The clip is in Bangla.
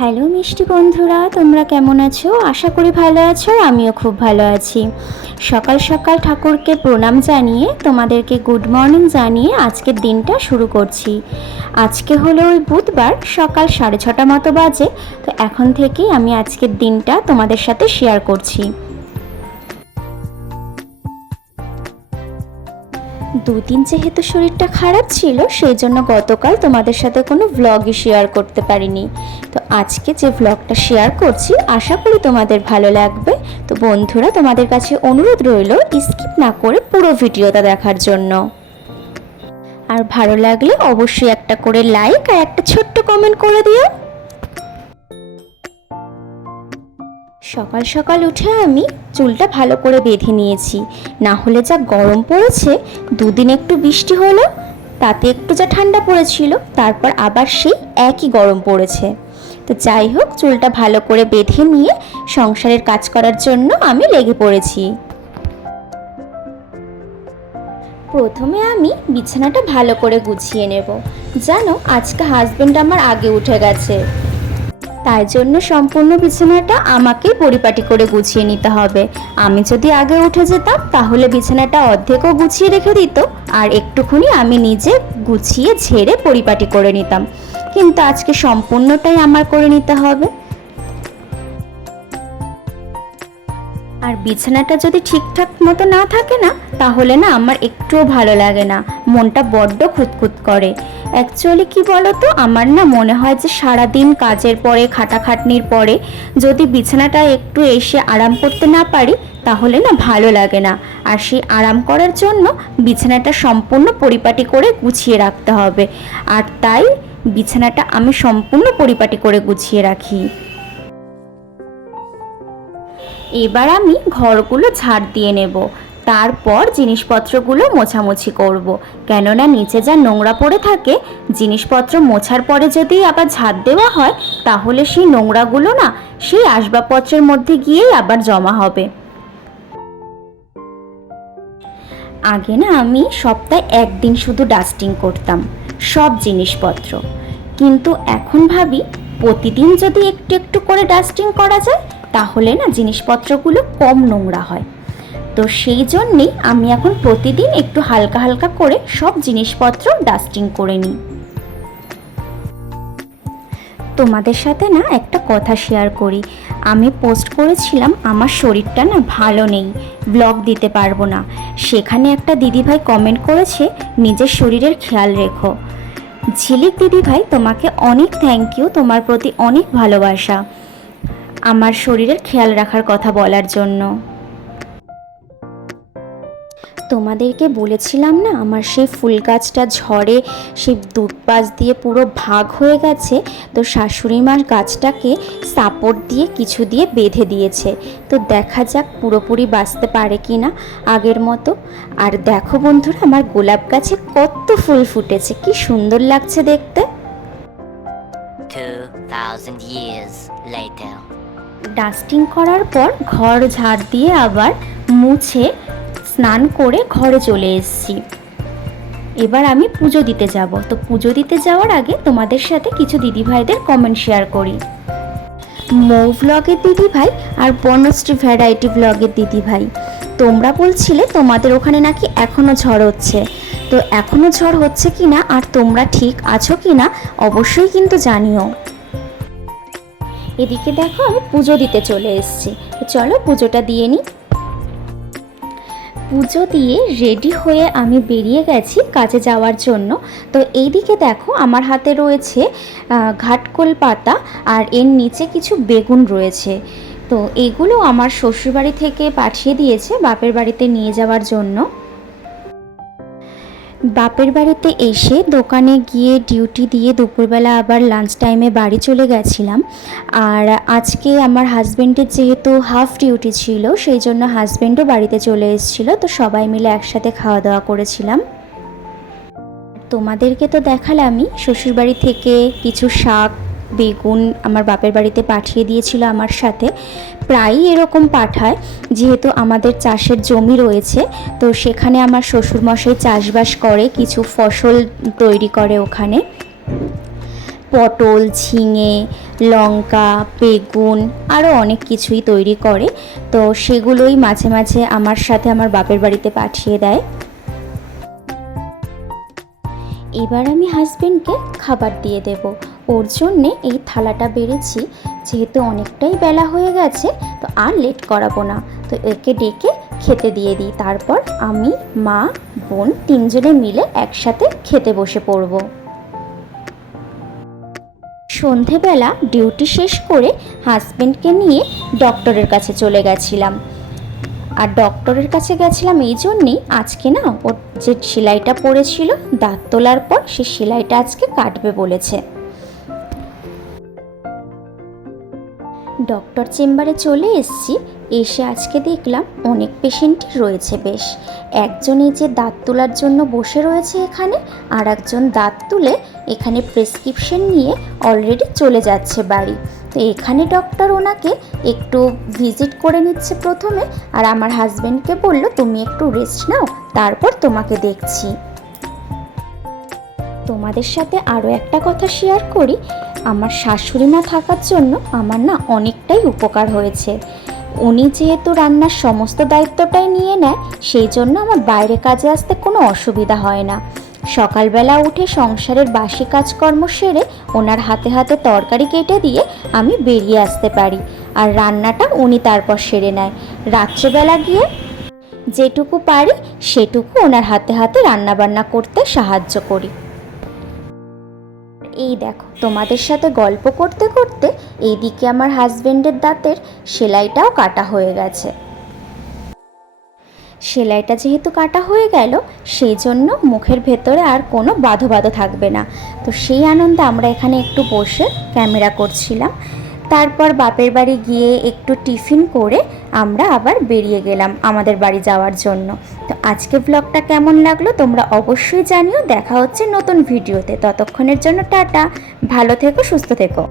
হ্যালো মিষ্টি বন্ধুরা, তোমরা কেমন আছো? আশা করি ভালো আছো। আমিও খুব ভালো আছি। সকাল সকাল ঠাকুরকে প্রণাম জানিয়ে তোমাদেরকে গুড মর্নিং জানিয়ে আজকের দিনটা শুরু করছি। আজকে হলো ওই বুধবার, সকাল 6:30 মতো বাজে। তো এখন থেকেই আমি আজকের দিনটা তোমাদের সাথে শেয়ার করছি। দুদিন যেহেতু শরীরটা খারাপ ছিল, সেই জন্য গতকাল তোমাদের সাথে কোনো ভ্লগই শেয়ার করতে পারিনি। তো আজকে যে ভ্লগটা শেয়ার করছি আশা করি তোমাদের ভালো লাগবে। তো বন্ধুরা, তোমাদের কাছে অনুরোধ রইল স্কিপ না করে পুরো ভিডিওটা দেখার জন্য। আর ভালো লাগলে অবশ্যই একটা করে লাইক আর একটা ছোট্ট কমেন্ট করে দিও। সকাল সকাল উঠে আমি চুলটা ভালো করে বেঁধে নিয়েছি, না হলে যা গরম পড়েছে। দুদিন একটু বৃষ্টি হলো, তাতে একটু যা ঠান্ডা পড়েছিল, তারপর আবার সেই একই গরম পড়েছে। তো যাই হোক, চুলটা ভালো করে বেঁধে নিয়ে সংসারের কাজ করার জন্য আমি লেগে পড়েছি। প্রথমে আমি বিছানাটা ভালো করে গুছিয়ে নেব। জানো, আজকে হাজবেন্ড আমার আগে উঠে গেছে, তাই জন্য সম্পূর্ণ বিছানাটা আমাকেই পরিপাটি করে গুছিয়ে নিতে হবে। আমি যদি আগে উঠে যেতাম তাহলে বিছানাটা অর্ধেকও গুছিয়ে রেখে দিত, আর একটুখানি আমি নিজে গুছিয়ে ঝেড়ে পরিপাটি করে নিতাম। কিন্তু আজকে সম্পূর্ণটাই আমার করে নিতে হবে। আর বিছানাটা যদি ঠিকঠাক মতো না থাকে না, তাহলে না আমার একটুও ভালো লাগে না, মনটা বড্ড খুঁতখুত করে। অ্যাকচুয়ালি কি বলো তো, আমার না মনে হয় যে সারাদিন কাজের পরে, খাটাখাটনির পরে যদি বিছানাটা একটু এসে আরাম করতে না পারি, তাহলে না ভালো লাগে না। আর সেই আরাম করার জন্য বিছানাটা সম্পূর্ণ পরিপাটি করে গুছিয়ে রাখতে হবে। আর তাই বিছানাটা আমি সম্পূর্ণ পরিপাটি করে গুছিয়ে রাখি। এবার আমি ঘরগুলো ঝাড় দিয়ে নেব, তারপর জিনিসপত্রগুলো মোছামুছি করব। কেননা নিচে যা নোংরা পড়ে থাকে, জিনিসপত্র মোছার পরে যদি আবার ঝাড় দেওয়া হয়, তাহলে সেই নোংরাগুলো না সেই আসবাবপত্রের মধ্যে গিয়েই আবার জমা হবে। আগে না আমি সপ্তাহে একদিন শুধু ডাস্টিং করতাম সব জিনিসপত্র, কিন্তু এখন ভাবি প্রতিদিন যদি একটু একটু করে ডাস্টিং করা যায়, তাহলে না জিনিসপত্রগুলো কম নোংরা হয়। তো সেই জন্যেই আমি এখন প্রতিদিন একটু হালকা হালকা করে সব জিনিসপত্র ডাস্টিং করে নিই। তোমাদের সাথে না একটা কথা শেয়ার করি। আমি পোস্ট করেছিলাম আমার শরীরটা না ভালো নেই, ব্লগ দিতে পারবো না। সেখানে একটা দিদিভাই কমেন্ট করেছে, নিজের শরীরের খেয়াল রেখো। ঝিলিক দিদিভাই, তোমাকে অনেক থ্যাংক ইউ, তোমার প্রতি অনেক ভালোবাসা আমার শরীরের খেয়াল রাখার কথা বলার জন্য। তোমাদেরকে বলেছিলাম না, আমার সেই ফুল গাছটা ঝড়ে সেই দুপাশ দিয়ে পুরো ভাগ হয়ে গেছে। তো শাশুড়ি মা গাছটাকে সাপোর্ট দিয়ে কিছু দিয়ে বেঁধে দিয়েছে। তো দেখা যাক পুরোপুরি বাঁচতে পারে কি না আগের মতো। আর দেখো বন্ধুরা, আমার গোলাপ গাছে কত ফুল ফুটেছে, কি সুন্দর লাগছে দেখতে। 2000 years later. ডাস্টিং করার পর ঘর ঝাড় দিয়ে আবার মুছে স্নান করে ঘরে চলে এসেছি। এবার আমি পুজো দিতে যাব। তো পুজো দিতে যাওয়ার আগে তোমাদের সাথে কিছু দিদিভাইদের কমেন্ট শেয়ার করি। মৌ ভ্লগের দিদিভাই আর বনশ্রী ভ্যারাইটি ভ্লগের দিদিভাই, তোমরা বলছিলে তোমাদের ওখানে নাকি এখনও ঝড় হচ্ছে। তো এখনও ঝড় হচ্ছে কি না আর তোমরা ঠিক আছো কি না অবশ্যই কিন্তু জানিও। এদিকে দেখো, আমি পুজো দিতে চলে এসেছি। তো চলো পুজোটা দিয়ে নিই। পুজো দিয়ে রেডি হয়ে আমি বেরিয়ে গেছি কাজে যাওয়ার জন্য। তো এইদিকে দেখো, আমার হাতে রয়েছে ঘাটকোল পাতা, আর এর নিচে কিছু বেগুন রয়েছে। তো এগুলো আমার শ্বশুরবাড়ি থেকে পাঠিয়ে দিয়েছে বাপের বাড়িতে নিয়ে যাওয়ার জন্য। বাপের বাড়িতে এসে দোকানে গিয়ে ডিউটি দিয়ে দুপুরবেলা আবার লাঞ্চ টাইমে বাড়ি চলে গেছিলাম। আর আজকে আমার হাজব্যান্ডের যেহেতু হাফ ডিউটি ছিল, সেই জন্য হাজব্যান্ডও বাড়িতে চলে এসেছিলো। তো সবাই মিলে একসাথে খাওয়া দাওয়া করেছিলাম। তোমাদেরকে তো দেখালামই, শ্বশুরবাড়ি থেকে কিছু শাক বেগুন আমার বাপের বাড়িতে পাঠিয়ে দিয়েছিল আমার সাথে। প্রায়ই এরকম পাঠায়, যেহেতু আমাদের চাষের জমি রয়েছে। তো সেখানে আমার শ্বশুরমশাই চাষবাস করে, কিছু ফসল তৈরি করে ওখানে। পটল, ঝিঙে, লঙ্কা, বেগুন আরও অনেক কিছুই তৈরি করে। তো সেগুলোই মাঝে মাঝে আমার সাথে আমার বাপের বাড়িতে পাঠিয়ে দেয়। এবার আমি হাজবেন্ডকে খাবার দিয়ে দেব। ওর জন্যে এই থালাটা বেড়েছি, যেহেতু অনেকটাই বেলা হয়ে গেছে তো আর লেট করাবো না। তো একে ডেকে খেতে দিয়ে দিই, তারপর আমি, মা, বোন তিনজনে মিলে একসাথে খেতে বসে পড়ব। সন্ধেবেলা ডিউটি শেষ করে হাজবেন্ডকে নিয়ে ডক্টরের কাছে চলে গেছিলাম। আর ডক্টরের কাছে গেছিলাম এই জন্যেই, আজকে না ওর যে সেলাইটা পড়েছিল দাঁত তোলার পর সে সেলাইটা আজকে কাটবে বলেছে। ডক্টর চেম্বারে চলে এসেছি। এসে আজকে দেখলাম অনেক পেশেন্টই রয়েছে বেশ। একজন এই যে দাঁত তোলার জন্য বসে রয়েছে এখানে, আর একজন দাঁত তুলে এখানে প্রেসক্রিপশন নিয়ে অলরেডি চলে যাচ্ছে বাড়ি। তো এখানে ডক্টর ওনাকে একটু ভিজিট করে নিচ্ছে প্রথমে, আর আমার হাজবেন্ডকে বলল তুমি একটু রেস্ট নাও, তারপর তোমাকে দেখছি। তোমাদের সাথে আরও একটা কথা শেয়ার করি, আমার শাশুড়ি মা থাকার জন্য আমার না অনেকটাই উপকার হয়েছে। উনি যেহেতু রান্নার সমস্ত দায়িত্বটাই নিয়ে নেয়, সেই জন্য আমার বাইরে কাজে আসতে কোনো অসুবিধা হয় না। সকালবেলা উঠে সংসারের বাসি কাজকর্ম সেরে ওনার হাতে হাতে তরকারি কেটে দিয়ে আমি বেরিয়ে আসতে পারি, আর রান্নাটা উনি তারপর সেরে নেয়। রাত্রেবেলা গিয়ে যেটুকু পারি সেটুকু ওনার হাতে হাতে রান্নাবান্না করতে সাহায্য করি। এই দেখো, তোমাদের সাথে গল্প করতে করতে এইদিকে আমার হাজবেন্ডের দাঁতের সেলাইটাও কাটা হয়ে গেছে। সেলাইটা যেহেতু কাটা হয়ে গেল, সেই জন্য মুখের ভেতরে আর কোনো বাধো বাধো থাকবে না। তো সেই আনন্দে আমরা এখানে একটু বসে ক্যামেরা করছিলাম। তারপর বাপের বাড়ি গিয়ে একটু টিফিন করে আমরা আবার বেরিয়ে গেলাম আমাদের বাড়ি যাওয়ার জন্য। তো আজকে ব্লগটা কেমন লাগলো তোমরা অবশ্যই জানিও। দেখা হচ্ছে নতুন ভিডিওতে, ততক্ষণের জন্য টাটা, ভালো থেকো, সুস্থ থেকো।